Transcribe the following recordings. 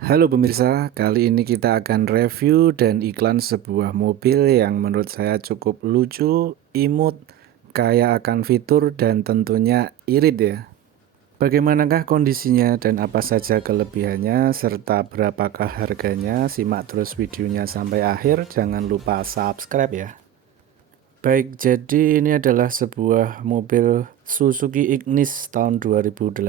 Halo pemirsa, kali ini kita akan review dan iklan sebuah mobil yang menurut saya cukup lucu, imut, kaya akan fitur dan tentunya irit ya. Bagaimanakah kondisinya dan apa saja kelebihannya serta berapakah harganya? Simak terus videonya sampai akhir, jangan lupa subscribe ya. Baik, jadi ini adalah sebuah mobil Suzuki Ignis tahun 2018,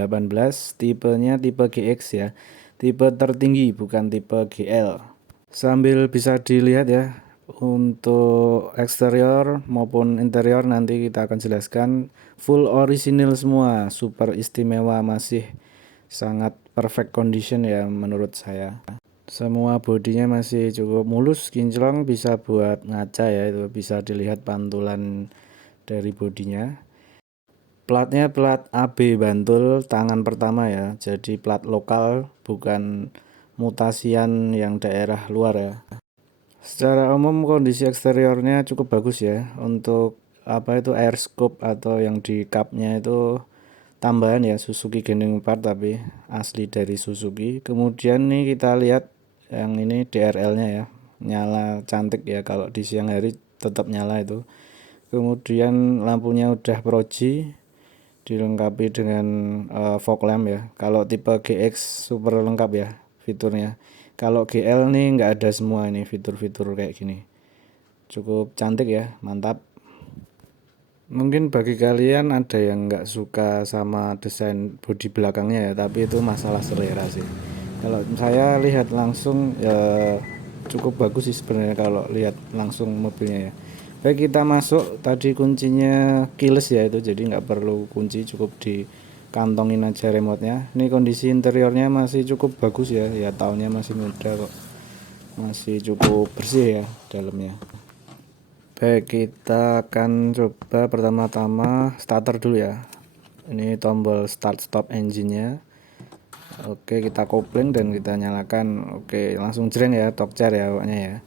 tipenya tipe GX ya, tipe tertinggi bukan tipe GL. Sambil bisa dilihat ya, untuk eksterior maupun interior nanti kita akan jelaskan, full original semua, super istimewa, masih sangat perfect condition ya menurut saya. Semua bodinya masih cukup mulus, kinclong, bisa buat ngaca ya, itu bisa dilihat pantulan dari bodinya. Platnya plat AB Bantul tangan pertama ya, jadi plat lokal bukan mutasian yang daerah luar ya. Secara umum kondisi eksteriornya cukup bagus ya, untuk apa itu air scoop atau yang di cupnya itu tambahan ya, Suzuki Gending Part tapi asli dari Suzuki. Kemudian nih kita lihat yang ini DRL-nya ya, nyala cantik ya, kalau di siang hari tetap nyala itu. Kemudian lampunya udah proji, dilengkapi dengan fog lamp ya. Kalau tipe GX super lengkap ya fiturnya. Kalau GL nih nggak ada semua ini fitur-fitur kayak gini. Cukup cantik ya, mantap. Mungkin bagi kalian ada yang nggak suka sama desain bodi belakangnya ya, tapi itu masalah selera sih. Kalau saya lihat langsung ya cukup bagus sih sebenarnya kalau lihat langsung mobilnya ya. Baik, kita masuk, tadi kuncinya keyless ya itu, jadi nggak perlu kunci, cukup dikantongin aja remote-nya. Ini kondisi interiornya masih cukup bagus ya, ya tahunnya masih muda kok, masih cukup bersih ya dalamnya. Baik, kita akan coba pertama-tama starter dulu ya. Ini tombol start stop engine-nya. Oke, kita kopling dan kita nyalakan. Oke, langsung jreng ya, Tokcar ya pokoknya ya.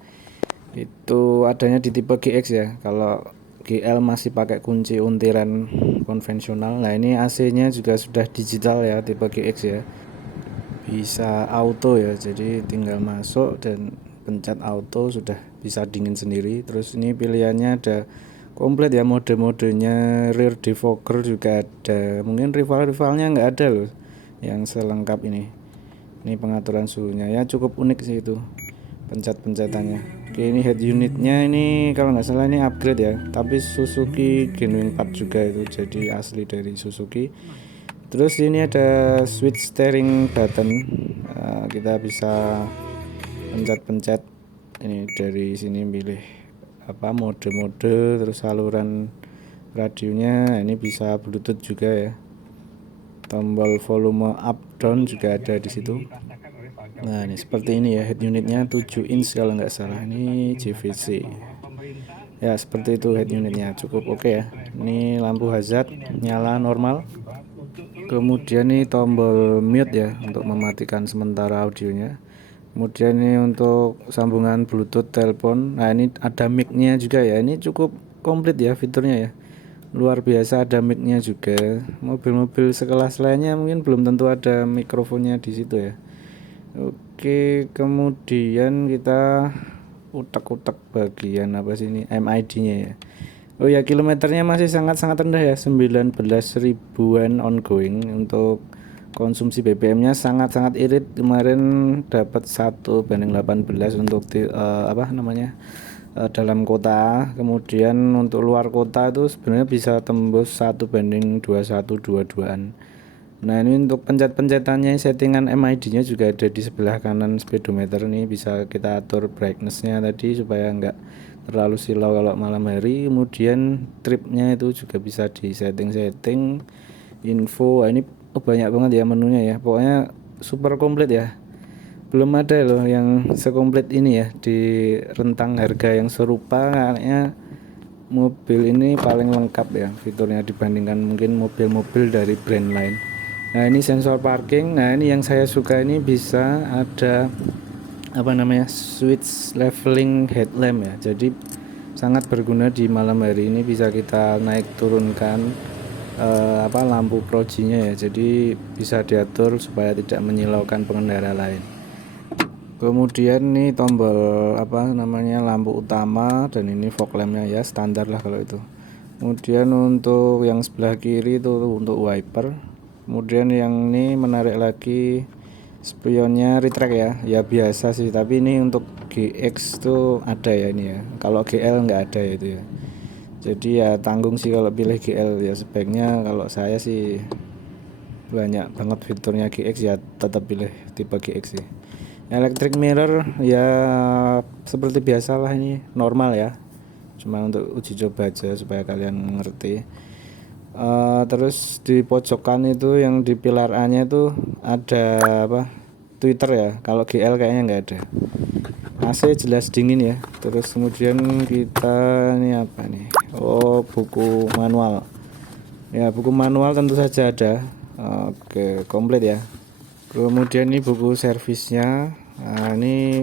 Itu adanya di tipe GX ya. Kalau GL masih pakai kunci untiran konvensional. Nah, ini AC-nya juga sudah digital ya, tipe GX ya. Bisa auto ya, jadi tinggal masuk dan pencet auto sudah bisa dingin sendiri. Terus ini pilihannya ada komplit ya, mode-modenya, rear defogger juga ada. Mungkin rival-rivalnya nggak ada loh yang selengkap ini pengaturan suhunya ya, cukup unik sih itu pencet-pencetannya. Oke, ini head unitnya ini kalau nggak salah ini upgrade ya, tapi Suzuki Genuine Part juga itu, jadi asli dari Suzuki. Terus ini ada switch steering button. Kita bisa pencet-pencet ini dari sini, pilih apa mode-mode, terus saluran radionya. Ini bisa Bluetooth juga ya. Tombol volume up down juga ada di situ. Nah, ini seperti ini ya, head unitnya 7 inch kalau nggak salah. Ini JVC. Ya, seperti itu head unitnya, cukup oke ya. Ini lampu hazard nyala normal. Kemudian ini tombol mute ya untuk mematikan sementara audionya. Kemudian ini untuk sambungan Bluetooth telepon. Nah, ini ada mic-nya juga ya. Ini cukup komplit ya fiturnya ya. Luar biasa, ada mic-nya juga. Mobil-mobil sekelas lainnya mungkin belum tentu ada mikrofonnya di situ ya. Oke, kemudian kita utak-utak bagian apa sih ini, MID-nya ya. Oh ya, kilometernya masih sangat-sangat rendah ya, 19 ribuan ongoing. Untuk konsumsi BBM-nya sangat-sangat irit, kemarin dapat 1 banding 18 untuk apa namanya, dalam kota. Kemudian untuk luar kota itu sebenarnya bisa tembus 1 banding 21 22-an. Nah, ini untuk pencet-pencetannya, settingan MID-nya juga ada di sebelah kanan speedometer. Ini bisa kita atur brightness-nya tadi supaya enggak terlalu silau kalau malam hari. Kemudian tripnya itu juga bisa di setting-setting info. Ini banyak banget ya menunya ya, pokoknya super komplit ya. Belum ada loh yang sekomplit ini ya di rentang harga yang serupa. Kayaknya mobil ini paling lengkap ya fiturnya dibandingkan mungkin mobil-mobil dari brand lain. Nah, ini sensor parking. Nah, ini yang saya suka, ini bisa ada apa namanya, switch leveling headlamp ya, jadi sangat berguna di malam hari. Ini bisa kita naik turunkan apa lampu projinya ya, jadi bisa diatur supaya tidak menyilaukan pengendara lain. Kemudian nih tombol apa namanya lampu utama, dan ini fog lampnya ya standar lah kalau itu. Kemudian untuk yang sebelah kiri itu untuk wiper. Kemudian yang ini menarik lagi spionnya retract ya biasa sih, tapi ini untuk GX tuh ada ya ini ya, kalau GL nggak ada ya itu ya. Jadi ya tanggung sih kalau pilih GL ya, sebaiknya kalau saya sih banyak banget fiturnya GX ya tetap pilih tipe GX sih. Electric mirror ya seperti biasalah, ini normal ya, cuma untuk uji coba aja supaya kalian ngerti. Terus di pojokan itu yang di pilar A nya itu ada apa, Twitter ya, kalau GL kayaknya nggak ada. AC jelas dingin ya. Terus kemudian kita ini apa nih, oh buku manual ya, buku manual tentu saja ada. Oke, komplit ya. Kemudian ini buku servisnya. Nah, ini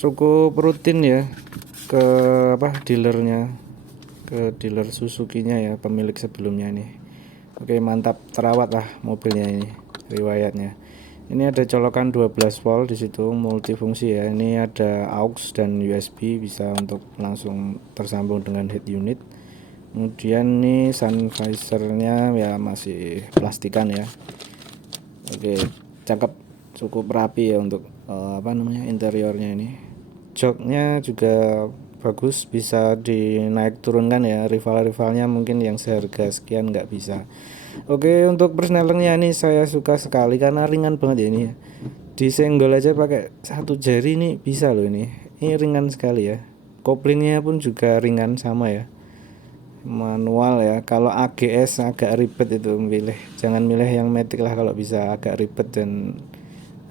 cukup rutin ya ke apa, dealernya, ke dealer Suzuki-nya ya, pemilik sebelumnya ini. Oke, mantap, terawat lah mobilnya ini riwayatnya. Ini ada colokan 12 volt di situ, multifungsi ya. Ini ada aux dan USB, bisa untuk langsung tersambung dengan head unit. Kemudian nih sun visornya ya masih plastikan ya. Oke, cakep, cukup rapi ya untuk apa namanya, interiornya ini. Joknya juga bagus, bisa dinaik turunkan ya, rival-rivalnya mungkin yang seharga sekian nggak bisa. Oke, untuk persnelingnya ini saya suka sekali karena ringan banget ya ini ya. Disenggol aja pakai satu jari ini bisa loh ini ringan sekali ya. Koplingnya pun juga ringan sama ya, manual ya. Kalau AGS agak ribet itu milih, jangan milih yang matic lah kalau bisa, agak ribet dan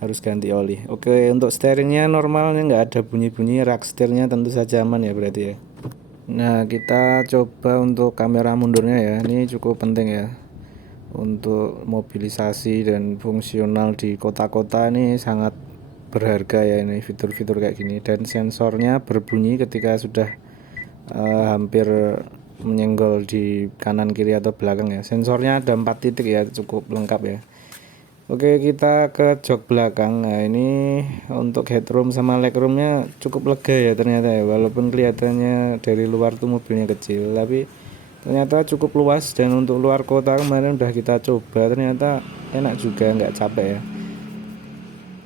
harus ganti oli. Oke, untuk steeringnya normalnya nggak ada bunyi-bunyi, rak setirnya tentu saja aman ya berarti ya. Nah, kita coba untuk kamera mundurnya ya, ini cukup penting ya untuk mobilisasi dan fungsional di kota-kota, ini sangat berharga ya ini fitur-fitur kayak gini. Dan sensornya berbunyi ketika sudah hampir menyenggol di kanan kiri atau belakang ya. Sensornya ada 4 titik ya, cukup lengkap ya. Oke, kita ke jok belakang. Nah, ini untuk headroom sama legroomnya cukup lega ya ternyata ya, walaupun kelihatannya dari luar tuh mobilnya kecil, tapi ternyata cukup luas. Dan untuk luar kota kemarin udah kita coba, ternyata enak juga, nggak capek ya.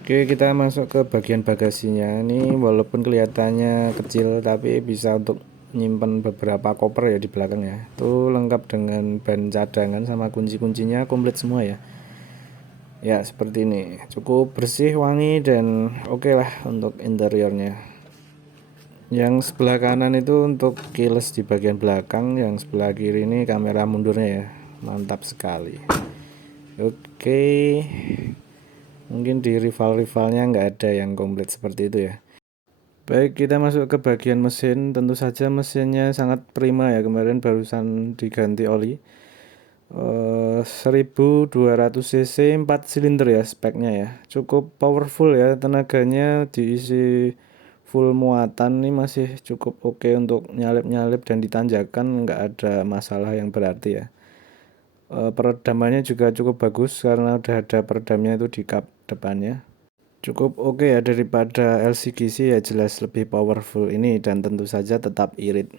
Oke, kita masuk ke bagian bagasinya. Ini walaupun kelihatannya kecil tapi bisa untuk nyimpen beberapa koper ya di belakang ya. Itu lengkap dengan ban cadangan sama kunci-kuncinya komplit semua ya. Ya seperti ini, cukup bersih, wangi, dan oke lah untuk interiornya. Yang sebelah kanan itu untuk keyless di bagian belakang, yang sebelah kiri ini kamera mundurnya ya, mantap sekali. Oke, mungkin di rival-rivalnya nggak ada yang komplit seperti itu ya. Baik, kita masuk ke bagian mesin. Tentu saja mesinnya sangat prima ya, kemarin barusan diganti oli. 1200 cc 4 silinder ya speknya ya, cukup powerful ya, tenaganya diisi full muatan nih, masih cukup oke untuk nyalip-nyalip dan ditanjakan, nggak ada masalah yang berarti ya. Peredamannya juga cukup bagus karena udah ada peredamnya itu di kap depannya, cukup oke ya, daripada LCGC ya jelas lebih powerful ini, dan tentu saja tetap irit.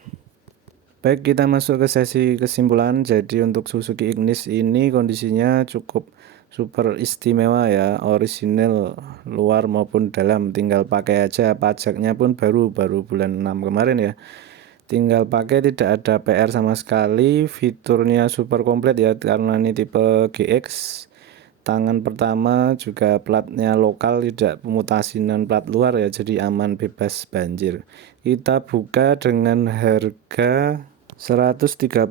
Baik, kita masuk ke sesi kesimpulan. Jadi untuk Suzuki Ignis ini kondisinya cukup super istimewa ya, orisinil luar maupun dalam, tinggal pakai aja. Pajaknya pun baru bulan 6 kemarin ya, tinggal pakai, tidak ada PR sama sekali. Fiturnya super komplit ya karena ini tipe GX. Tangan pertama juga platnya lokal, tidak pemutasi non plat luar ya, jadi aman, bebas banjir. Kita buka dengan harga 137,5,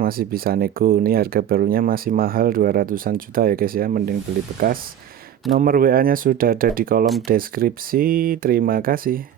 masih bisa nego. Ini harga barunya masih mahal 200-an juta ya guys ya, mending beli bekas. Nomor WA nya sudah ada di kolom deskripsi. Terima kasih.